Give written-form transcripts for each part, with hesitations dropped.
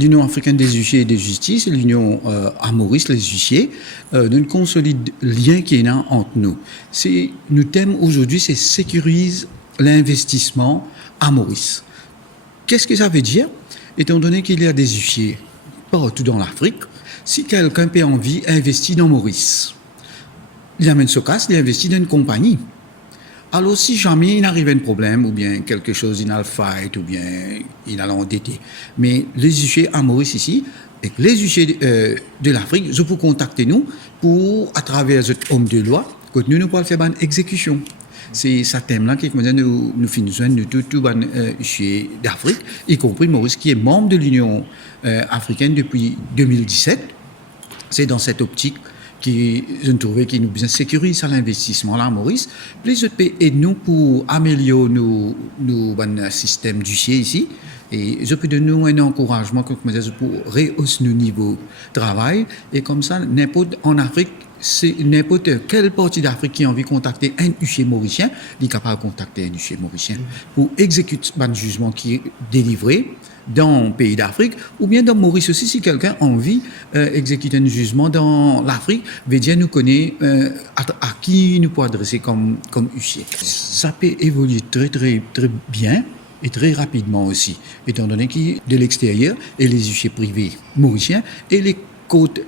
l'Union africaine des huissiers et des justices, l'Union à Maurice, les huissiers, d'un consolide lien qui est là entre nous. Nous thème aujourd'hui, c'est sécurise l'investissement à Maurice. Qu'est-ce que ça veut dire? Étant donné qu'il y a des huissiers partout dans l'Afrique, si quelqu'un peut envie d'investir dans Maurice, il amène ce casse, il investit dans une compagnie. Alors, si jamais il arrive un problème, ou bien quelque chose, il a le fight, ou bien il a l'endetté, mais les huissiers à Maurice ici, et les huissiers de l'Afrique, ils peuvent contacter nous pour, à travers cet homme de loi, que nous pouvons faire une exécution. C'est ce thème-là qui nous finissons de tout huissier d'Afrique, y compris Maurice, qui est membre de l'Union africaine depuis 2017. C'est dans cette optique je trouvais qu'il nous bien sécurise l'investissement là, Maurice. Les autres pays aident nous pour améliorer nos systèmes d'huissier ici. Et je peux donner nous un encouragement pour rehausser nos niveaux de travail. Et comme ça, en Afrique, c'est n'importe quelle partie d'Afrique qui a envie de contacter un huissier mauricien, il est capable de contacter un huissier mauricien pour exécuter un jugement qui est délivré dans un pays d'Afrique, ou bien dans Maurice aussi, si quelqu'un a envie d'exécuter un jugement dans l'Afrique, veut dire nous connaît à qui nous peut adresser comme huissier. Ça peut évoluer très, très, très bien et très rapidement aussi, étant donné qu'il de l'extérieur, et les huissiers privés mauriciens, et les côtes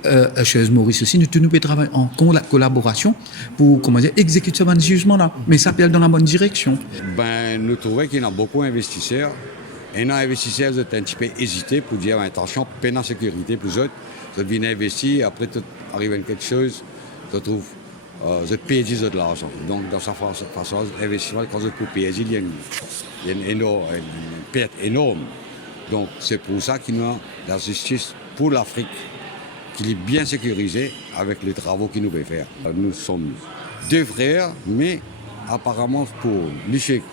chez Maurice aussi, nous pouvons travailler en collaboration pour exécuter ce jugement-là. Mais ça peut aller dans la bonne direction. Nous trouvons qu'il y a beaucoup d'investisseurs. Et les investisseurs sont un petit peu hésités pour dire attention, peine en sécurité pour eux. Ils viennent investir, après tout arrive quelque chose, ils trouvent, ils payent de l'argent. Donc, dans sa façon, l'investissement, quand ils peuvent payer, il y a une perte énorme. Donc, c'est pour ça qu'il y a la justice pour l'Afrique, qui est bien sécurisée avec les travaux qu'il nous peut faire. Nous sommes deux frères, mais apparemment, pour l'échec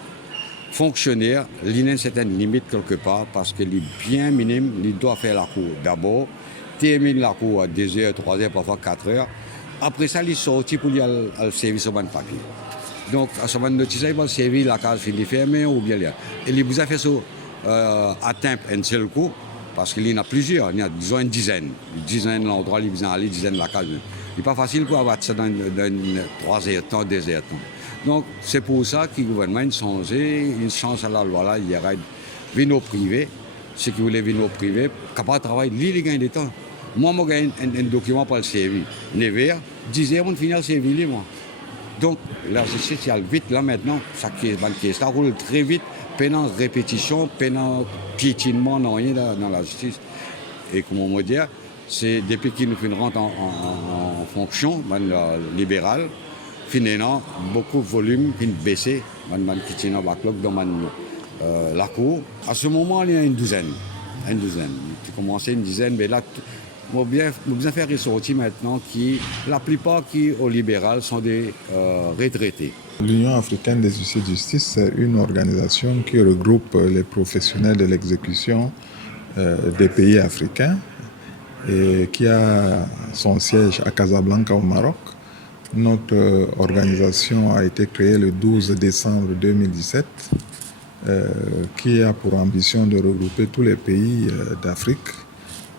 fonctionnaire, il y a une certaine limite quelque part parce qu'il est bien minime, il doit faire la cour d'abord, termine la cour à 2 heures, 3 heures, parfois 4 heures. Après ça, il sortit pour aller au service au papier. Donc, à ce moment notice, il va servir la case finie fermée ou bien là. Et il vous a fait ça à temps un seul coup, parce qu'il y en a plusieurs, il y a disons une dizaine. Une dizaine d'endroits, il vous a allé, une dizaine de la case. Il n'est pas facile pour avoir ça dans 3 heures de temps, 2 heures de temps. Donc, c'est pour ça que le gouvernement a changé, il change à la loi là, il y a vino privé, ceux qui voulaient vino privé, capable de travailler, ils gagnent du temps. Moi, je gagne un document pour le service. 9 heures, 10 heures, on finit le service, moi. Donc, la justice, il y a vite là maintenant, ça roule très vite, pendant répétition, pendant piétinement, non rien dans la justice. Et comme on va dire, c'est depuis qu'ils nous rentrent en fonction, libérale, finalement, beaucoup de volume qui baissé, qui tient en backlog dans la cour. À ce moment, il y a une douzaine. Tu commences une dizaine, mais là, nous bien faire ressortir maintenant la plupart qui au libéral sont des retraités. L'Union africaine des huissiers de justice, c'est une organisation qui regroupe les professionnels de l'exécution des pays africains et qui a son siège à Casablanca au Maroc. Notre organisation a été créée le 12 décembre 2017, qui a pour ambition de regrouper tous les pays d'Afrique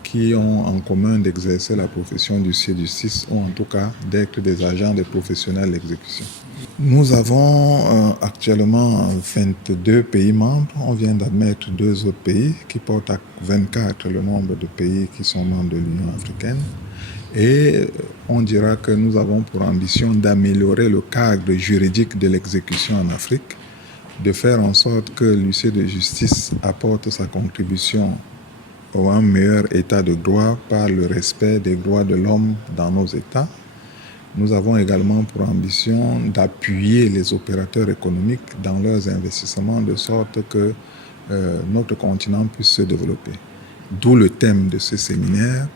qui ont en commun d'exercer la profession d'huissier de justice ou en tout cas d'être des agents des professionnels de l'exécution. Nous avons actuellement 22 pays membres. On vient d'admettre 2 autres pays qui portent à 24 le nombre de pays qui sont membres de l'Union africaine. Et on dira que nous avons pour ambition d'améliorer le cadre juridique de l'exécution en Afrique, de faire en sorte que l'huissier de justice apporte sa contribution à un meilleur état de droit par le respect des droits de l'homme dans nos États. Nous avons également pour ambition d'appuyer les opérateurs économiques dans leurs investissements de sorte que notre continent puisse se développer. D'où le thème de ce séminaire,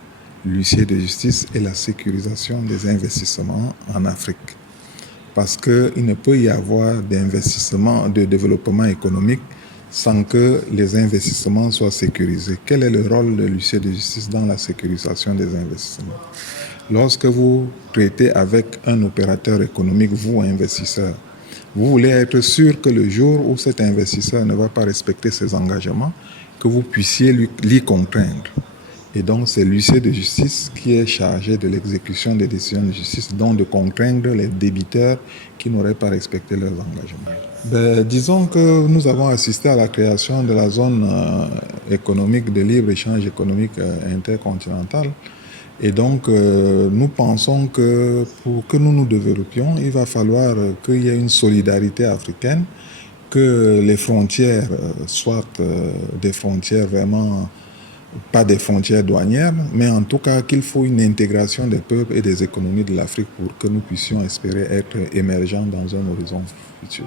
l'huissier de justice et la sécurisation des investissements en Afrique. Parce qu'il ne peut y avoir d'investissement, de développement économique sans que les investissements soient sécurisés. Quel est le rôle de l'huissier de justice dans la sécurisation des investissements? Lorsque vous traitez avec un opérateur économique, vous, investisseur, vous voulez être sûr que le jour où cet investisseur ne va pas respecter ses engagements, que vous puissiez l'y contraindre. Et donc, c'est l'huissier de justice qui est chargé de l'exécution des décisions de justice, donc de contraindre les débiteurs qui n'auraient pas respecté leurs engagements. Disons que nous avons assisté à la création de la zone économique de libre-échange économique intercontinental. Et donc, nous pensons que pour que nous nous développions, il va falloir qu'il y ait une solidarité africaine, que les frontières soient des frontières vraiment, pas des frontières douanières, mais en tout cas qu'il faut une intégration des peuples et des économies de l'Afrique pour que nous puissions espérer être émergents dans un horizon futur.